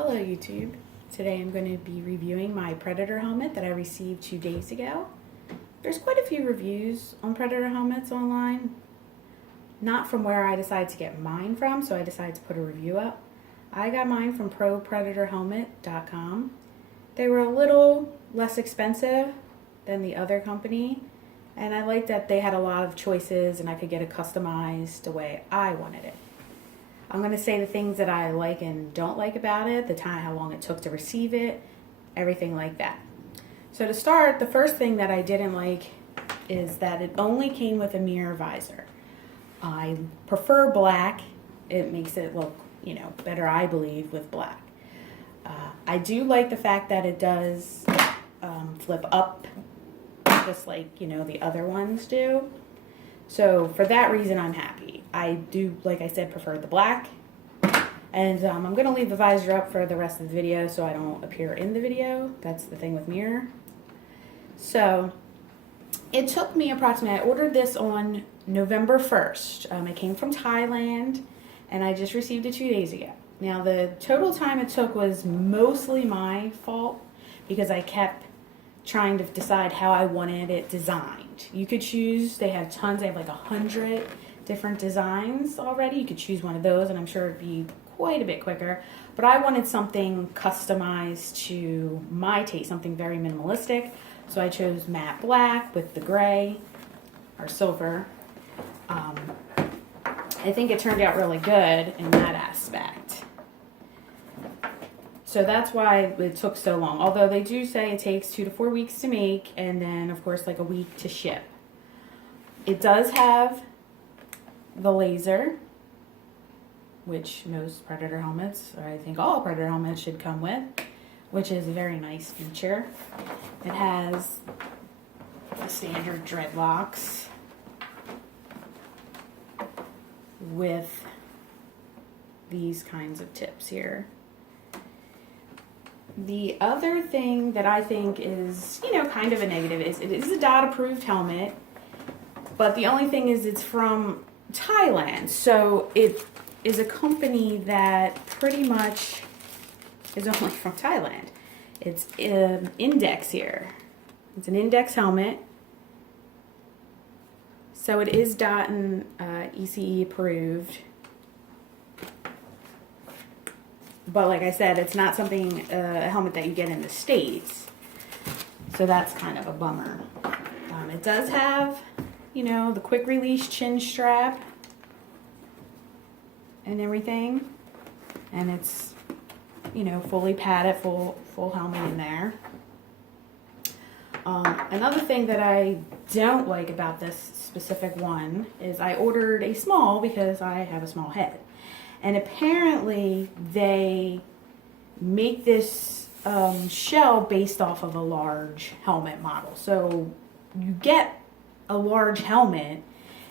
Hello YouTube. Today I'm going to be reviewing my Predator helmet that I received 2 days ago. There's quite a few reviews on Predator helmets online. Not from where I decided to get mine from, so I decided to put a review up. I got mine from ProPredatorHelmet.com. They were a little less expensive than the other company, and I liked that they had a lot of choices and I could get it customized the way I wanted it. I'm going to say the things that I like and don't like about it, the time, how long it took to receive it, everything like that. So to start, the first thing that I didn't like is that it only came with a mirror visor. I prefer black. It makes it look, better, I believe, with black. I do like the fact that it does flip up, just like, the other ones do. So for that reason, I'm happy. I do, like I said, prefer the black. And I'm going to leave the visor up for the rest of the video so I don't appear in the video. That's the thing with mirror. So it took me approximately, I ordered this on November 1st. It came from Thailand and I just received it 2 days ago. Now the total time it took was mostly my fault because I kept trying to decide how I wanted it designed. You could choose, they have tons, they have like 100 different designs already. You could choose one of those and I'm sure it'd be quite a bit quicker. But I wanted something customized to my taste, something very minimalistic. So I chose matte black with the gray or silver. I think it turned out really good in that aspect. So that's why it took so long. Although they do say it takes 2 to 4 weeks to make and then of course like a week to ship. It does have the laser, which most Predator helmets, or I think all Predator helmets should come with, which is a very nice feature. It has the standard dreadlocks with these kinds of tips here. The other thing that I think is, kind of a negative is it is a DOT approved helmet, but the only thing is it's from Thailand. So it is a company that pretty much is only from Thailand. It's an Index here. It's an Index helmet. So it is DOT and ECE approved. But like I said, it's not something, a helmet that you get in the States. So that's kind of a bummer. It does have, the quick release chin strap and everything. And it's, fully padded, full helmet in there. Another thing that I don't like about this specific one is I ordered a small because I have a small head. And apparently they make this shell based off of a large helmet model. So you get a large helmet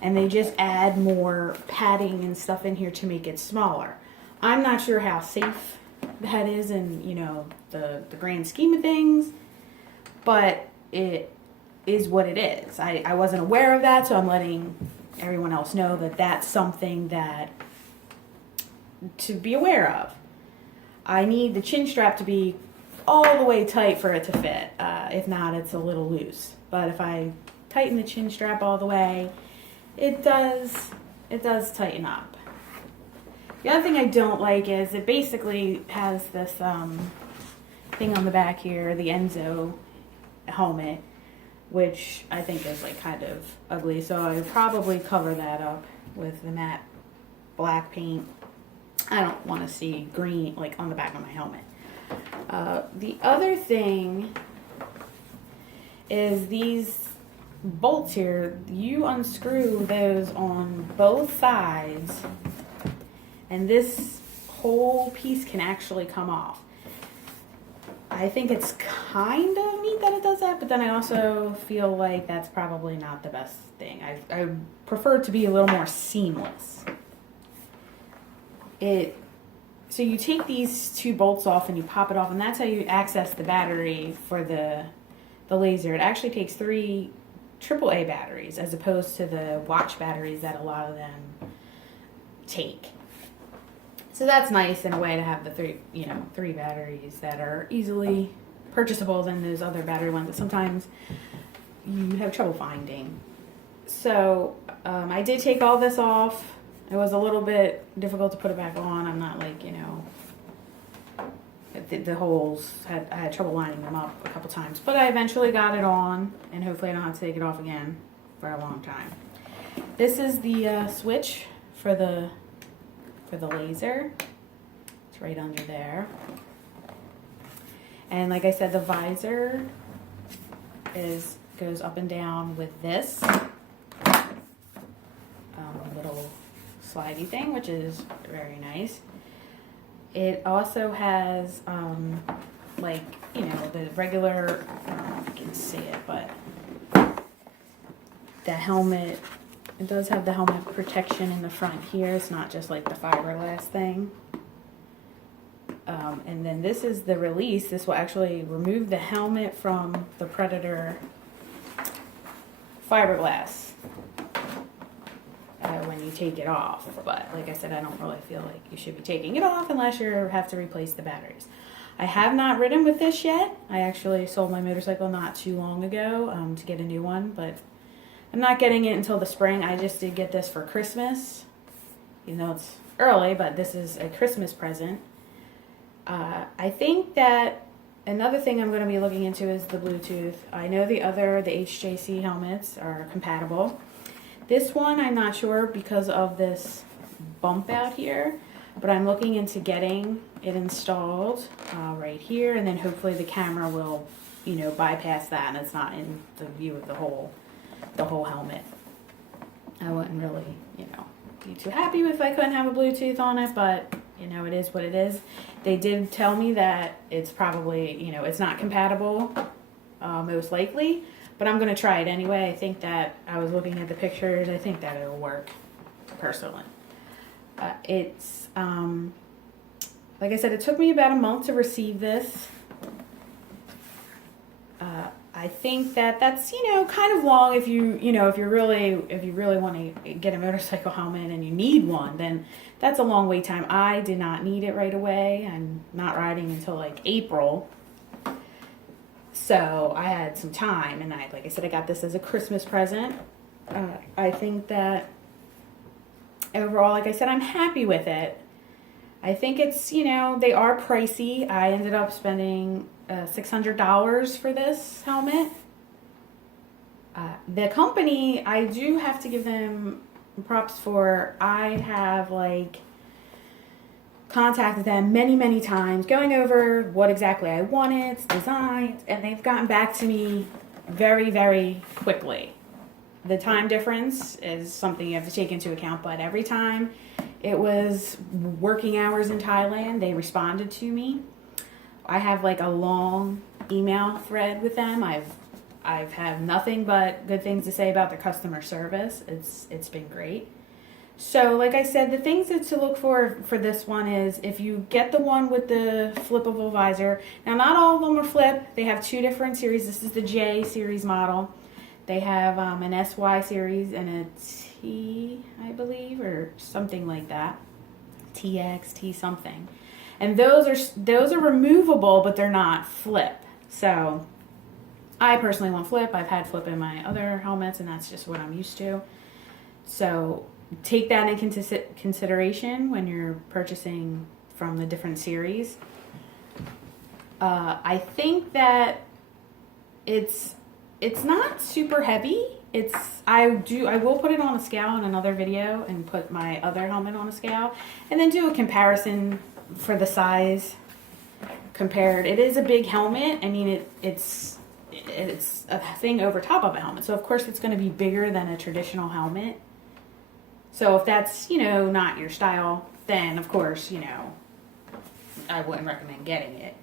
and they just add more padding and stuff in here to make it smaller. I'm not sure how safe that is in, the grand scheme of things, but it is what it is. I wasn't aware of that, so I'm letting everyone else know that that's something that to be aware of. I need the chin strap to be all the way tight for it to fit. If not, it's a little loose. But if I tighten the chin strap all the way, it does tighten up. The other thing I don't like is it basically has this thing on the back here, the Enzo helmet, which I think is like kind of ugly. So I would probably cover that up with the matte black paint. I don't want to see green like on the back of my helmet. The other thing is these bolts here. You unscrew those on both sides and this whole piece can actually come off. I think it's kind of neat that it does that, but then I also feel like that's probably not the best thing. I prefer it to be a little more seamless. So you take these 2 bolts off and you pop it off, and that's how you access the battery for the laser. It actually takes 3 AAA batteries as opposed to the watch batteries that a lot of them take. So that's nice in a way to have the three batteries that are easily purchasable than those other battery ones that sometimes you have trouble finding. So I did take all this off. It was a little bit difficult to put it back on. I'm not like, the holes, I had trouble lining them up a couple times. But I eventually got it on, and hopefully I don't have to take it off again for a long time. This is the switch for the laser. It's right under there. And like I said, the visor goes up and down with this little slidey thing, which is very nice. It also has the regular, I don't know if you can see it, but the helmet, it does have the helmet protection in the front here. It's not just like the fiberglass thing. And then this is the release. This will actually remove the helmet from the Predator fiberglass when you take it off. But like I said, I don't really feel like you should be taking it off unless you have to replace the batteries. I have not ridden with this yet. I actually sold my motorcycle not too long ago to get a new one, but I'm not getting it until the spring. I just did get this for Christmas. You know, it's early, but this is a Christmas present. I think that another thing I'm going to be looking into is the Bluetooth. I know the HJC helmets are compatible. This one I'm not sure because of this bump out here, but I'm looking into getting it installed right here, and then hopefully the camera will, bypass that and it's not in the view of the whole helmet. I wouldn't really, be too happy if I couldn't have a Bluetooth on it, but it is what it is. They did tell me that it's probably, it's not compatible, most likely, but I'm going to try it anyway. I think that I was looking at the pictures. I think that it'll work, personally. It's, like I said, it took me about a month to receive this. I think that that's, kind of long if you really want to get a motorcycle helmet and you need one, then that's a long wait time. I did not need it right away. I'm not riding until like April. So I had some time, and like I said, I got this as a Christmas present. I think that overall, like I said, I'm happy with it. I think it's, they are pricey. I ended up spending $600 for this helmet. The company, I do have to give them props for, I have contacted them many, many times, going over what exactly I wanted, designs, and they've gotten back to me very, very quickly. The time difference is something you have to take into account, but every time it was working hours in Thailand, they responded to me. I have a long email thread with them. I've had nothing but good things to say about their customer service. It's been great. So like I said, the things that to look for this one is if you get the one with the flippable visor. Now, not all of them are flip. They have two different series. This is the J series model. They have an SY series and a T, I believe, or something like that. TX, T something. And those are removable, but they're not flip. So I personally want flip. I've had flip in my other helmets, and that's just what I'm used to. So take that into consideration when you're purchasing from the different series. I think that it's not super heavy. I will put it on a scale in another video and put my other helmet on a scale and then do a comparison for the size compared. It is a big helmet. I mean, it's a thing over top of a helmet. So of course it's going to be bigger than a traditional helmet. So if that's, not your style, then of course, I wouldn't recommend getting it.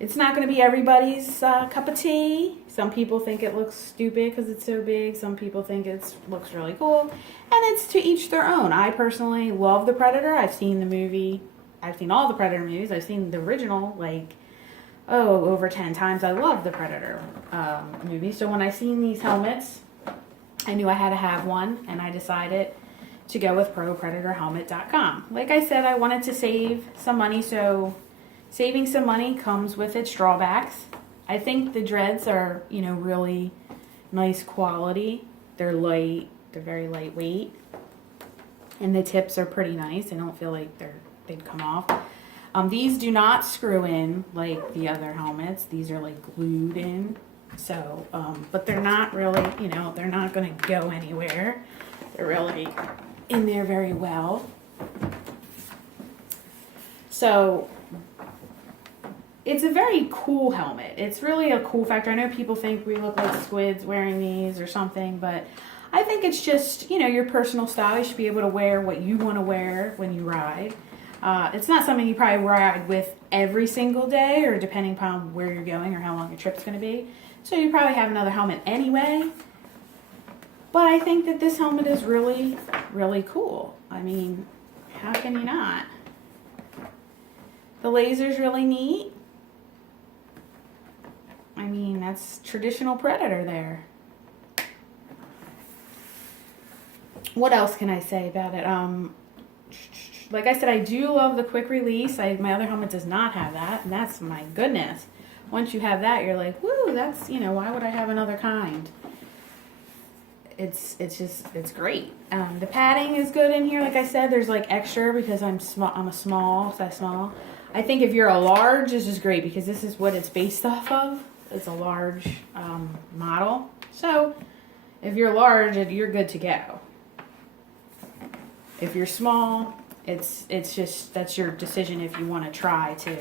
It's not going to be everybody's cup of tea. Some people think it looks stupid because it's so big. Some people think it looks really cool. And it's to each their own. I personally love the Predator. I've seen the movie. I've seen all the Predator movies. I've seen the original, over 10 times. I love the Predator movie. So when I seen these helmets, I knew I had to have one. And I decided to go with ProPredatorHelmet.com. Like I said, I wanted to save some money, so saving some money comes with its drawbacks. I think the dreads are, you know, really nice quality. They're light, they're very lightweight, and the tips are pretty nice. I don't feel like they'd come off. These do not screw in like the other helmets. These are like glued in. So, but they're not really, you know, they're not going to go anywhere. They're really in there very well. So, it's a very cool helmet. It's really a cool factor. I know people think we look like squids wearing these or something, but I think it's just, you know, your personal style. You should be able to wear what you want to wear when you ride. It's not something you probably ride with every single day or depending upon where you're going or how long your trip's going to be. So you probably have another helmet anyway. But I think that this helmet is really, really cool. I mean, how can you not? The laser's really neat. I mean, that's traditional Predator there. What else can I say about it? Like I said, I do love the quick release. My other helmet does not have that, and that's, my goodness. Once you have that, you're like, woo, that's, you know, why would I have another kind? It's great. The padding is good in here. Like I said, there's like extra because I'm a small, size small. I think if you're a large, this is great because this is what it's based off of. It's a large model. So if you're large, you're good to go. If you're small, it's just, that's your decision if you want to try to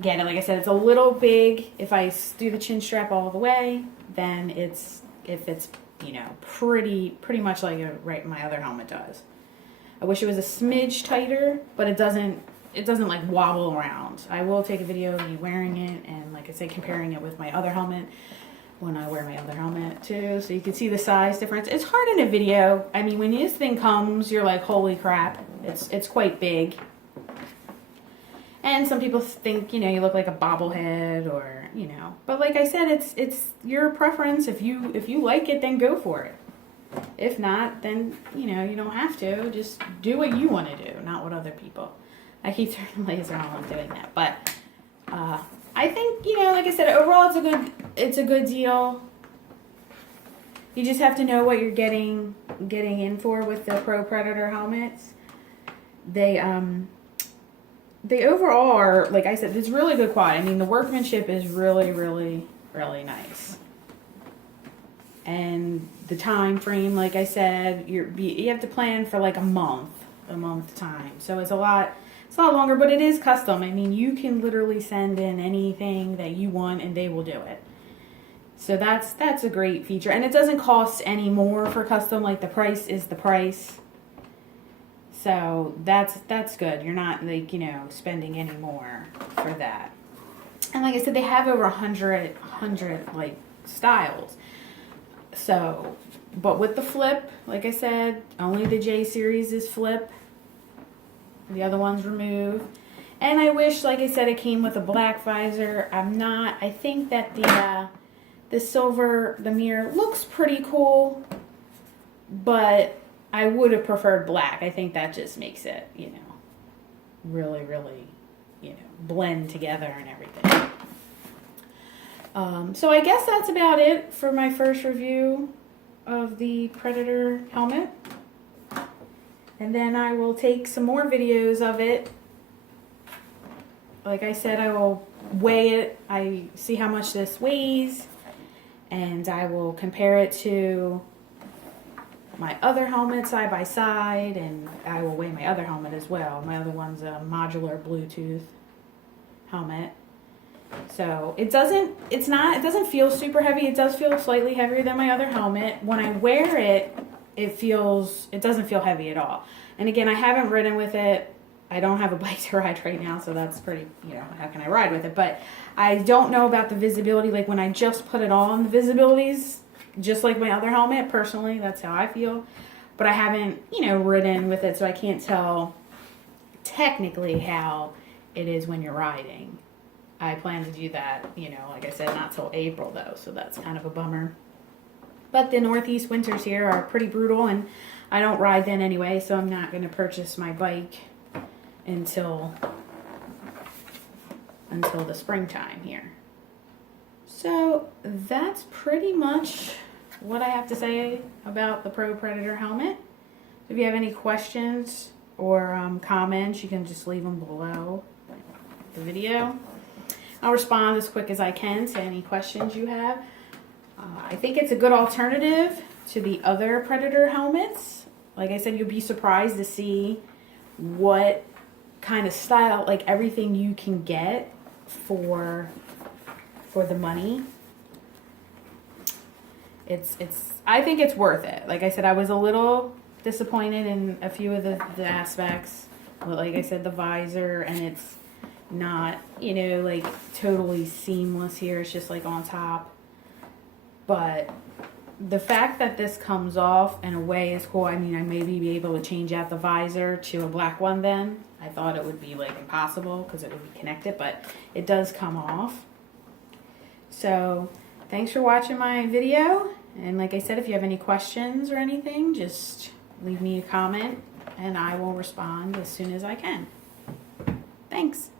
get it. Like I said, it's a little big. If I do the chin strap all the way, then if it's, you know, pretty much like my other helmet does. I wish it was a smidge tighter, but it doesn't like wobble around. I will take a video of me wearing it and, like I say, comparing it with my other helmet when I wear my other helmet too, so you can see the size difference. It's hard in a video. I mean, when this thing comes, you're like, holy crap, it's quite big. And some people think, you know, you look like a bobblehead or, you know. But like I said, it's your preference. If you like it, then go for it. If not, then, you know, you don't have to. Just do what you want to do, not what other people. I keep throwing the laser on doing that. But I think, you know, like I said, overall it's a good deal. You just have to know what you're getting in for with the Pro Predator helmets. They overall are, like I said, it's really good quality. I mean, the workmanship is really, really, really nice. And the time frame, like I said, you have to plan for like a month time. So it's a lot longer, but it is custom. I mean, you can literally send in anything that you want and they will do it. So that's a great feature. And it doesn't cost any more for custom. Like, the price is the price. So that's good. You're not, like, you know, spending any more for that. And like I said, they have over 100 like styles. So, but with the flip, like I said, only the J series is flip. The other ones remove. And I wish, like I said, it came with a black visor. I think that the silver, the mirror looks pretty cool, but I would have preferred black. I think that just makes it, you know, really, really, you know, blend together and everything. So I guess that's about it for my first review of the Predator helmet. And then I will take some more videos of it. Like I said, I will weigh it. I see how much this weighs, and I will compare it to my other helmet side by side, and I will weigh my other helmet as well. My other one's a modular Bluetooth helmet. So it doesn't feel super heavy. It does feel slightly heavier than my other helmet. When I wear it, it doesn't feel heavy at all. And again, I haven't ridden with it. I don't have a bike to ride right now, so that's pretty, you know, how can I ride with it? But I don't know about the visibility. Like, when I just put it on, the visibility's just like my other helmet. Personally, that's how I feel. But I haven't, you know, ridden with it, so I can't tell technically how it is when you're riding. I plan to do that, you know, like I said, not till April though, so that's kind of a bummer. But the Northeast winters here are pretty brutal, and I don't ride then anyway, so I'm not going to purchase my bike until the springtime here. So that's pretty much what I have to say about the Pro Predator helmet. If you have any questions or comments, you can just leave them below the video. I'll respond as quick as I can to any questions you have. I think it's a good alternative to the other Predator helmets. Like I said, you'll be surprised to see what kind of style, like everything you can get for the money. I think it's worth it. Like I said, I was a little disappointed in a few of the aspects. Like I said, the visor, and it's not, you know, like totally seamless here. It's just like on top. But the fact that this comes off in a way is cool. I mean, I maybe be able to change out the visor to a black one then. I thought it would be like impossible because it would be connected, but it does come off. So thanks for watching my video. And like I said, if you have any questions or anything, just leave me a comment and I will respond as soon as I can. Thanks.